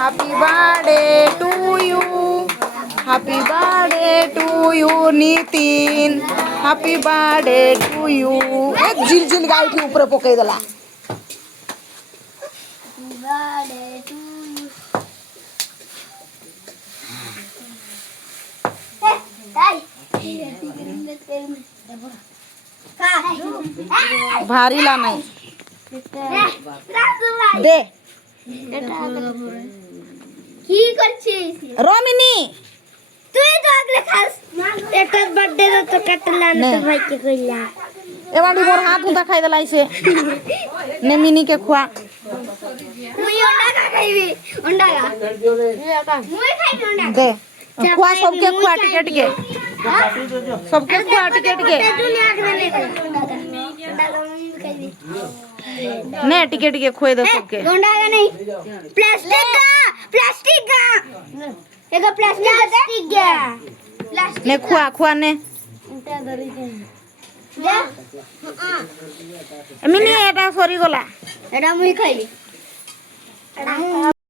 Happy birthday to you. Happy birthday to you, Nitin. Happy birthday to you. एक झिल झिल गाय के ऊपर पकड़ दला. Happy birthday to you. भारी ला नहीं दे কি করছিস रोमिनी তুই তো আগলে খাস এটা বার্থডে তো কাটলা না তো ভাইকে কইলা एवाडी मोर हाथ उठा खाई दलाई से ने मिनी के खुआ মুই অন্ডা খাইবি অন্ডা মুই খাইবি অন্ডা दे खुआ सबके खुआ टिके टिके सबके खुआ टिके टिके ने टिके टिके खुए दो सबके गोंडा का नहीं प्लास्टिक का एक प्लास्टिक का ने खुआ खुआ ने मिनी एटा सरी गला এটা মুই খাইলি